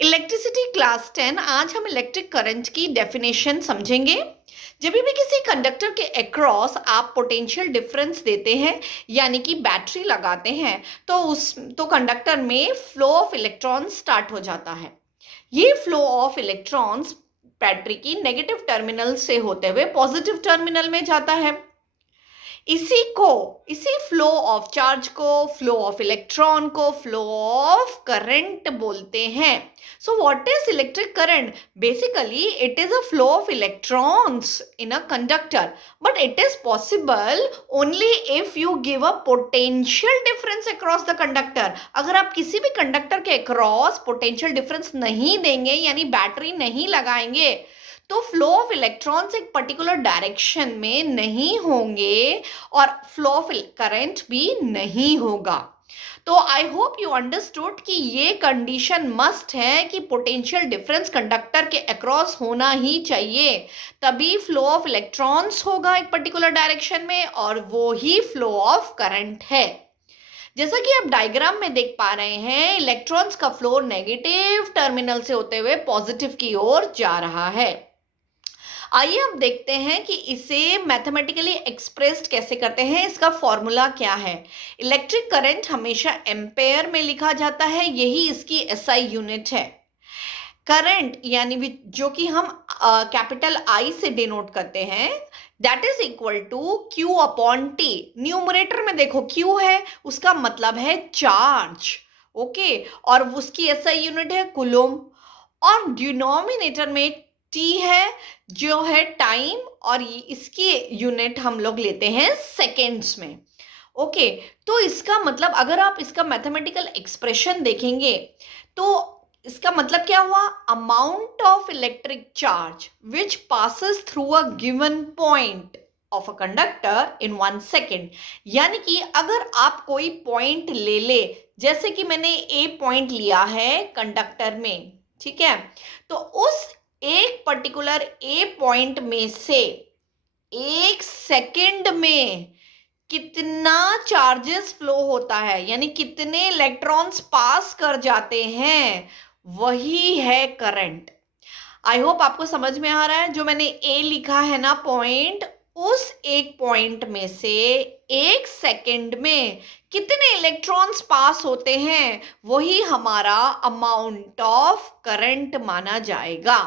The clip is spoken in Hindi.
Electricity class 10। आज हम इलेक्ट्रिक करंट की डेफिनेशन समझेंगे। जब भी किसी कंडक्टर के अक्रॉस आप पोटेंशियल डिफरेंस देते हैं यानी कि बैटरी लगाते हैं तो कंडक्टर में फ्लो ऑफ इलेक्ट्रॉन्स स्टार्ट हो जाता है। ये फ्लो ऑफ इलेक्ट्रॉन्स बैटरी की नेगेटिव टर्मिनल से होते हुए पॉजिटिव टर्मिनल में जाता है। इसी फ्लो ऑफ चार्ज को, फ्लो ऑफ इलेक्ट्रॉन को फ्लो ऑफ करंट बोलते हैं। So what is electric current? Basically it is a flow of electrons in a conductor, but it is possible only if you give a potential difference across the conductor. अगर आप किसी भी कंडक्टर के अक्रॉस पोटेंशियल डिफरेंस नहीं देंगे यानी बैटरी नहीं लगाएंगे तो फ्लो ऑफ इलेक्ट्रॉन्स एक पर्टिकुलर डायरेक्शन में नहीं होंगे और फ्लो ऑफ करंट भी नहीं होगा। तो आई होप यू अंडरस्टूड कि ये कंडीशन मस्ट है कि पोटेंशियल डिफरेंस कंडक्टर के अक्रॉस होना ही चाहिए, तभी फ्लो ऑफ इलेक्ट्रॉन्स होगा एक पर्टिकुलर डायरेक्शन में और वो ही फ्लो ऑफ करंट है। जैसा कि आप डायग्राम में देख पा रहे हैं, इलेक्ट्रॉन्स का फ्लो नेगेटिव टर्मिनल से होते हुए पॉजिटिव की ओर जा रहा है। आइए अब देखते हैं कि इसे मैथमेटिकली एक्सप्रेस्ड कैसे करते हैं, इसका फॉर्मूला क्या है। इलेक्ट्रिक करंट हमेशा एम्पेयर में लिखा जाता है, यही इसकी एसआई यूनिट है। करंट यानी जो कि हम कैपिटल आई से डिनोट करते हैं, that is equal to q upon t. Numerator में देखो क्यू है, उसका मतलब है चार्ज, ओके, और उसकी एसआई यूनिट है कूलोम। और डिनोमिनेटर में टी है जो है टाइम, और इसकी यूनिट हम लोग लेते हैं सेकेंड्स में, ओके। तो इसका मतलब अगर आप इसका मैथमेटिकल एक्सप्रेशन देखेंगे तो इसका मतलब क्या हुआ? Amount of electric charge which passes through a given point of a conductor in 1 second. यानी कि अगर आप कोई पॉइंट ले, जैसे कि मैंने ए पॉइंट लिया है कंडक्टर में, ठीक है, तो उस एक पर्टिकुलर ए पॉइंट में से 1 सेकेंड में कितना चार्जेस फ्लो होता है यानी कितने इलेक्ट्रॉन्स पास कर जाते हैं, वही है करंट। आई होप आपको समझ में आ रहा है। जो मैंने ए लिखा है ना पॉइंट, उस एक पॉइंट में से 1 सेकेंड में कितने इलेक्ट्रॉन्स पास होते हैं, वही हमारा अमाउंट ऑफ करंट माना जाएगा।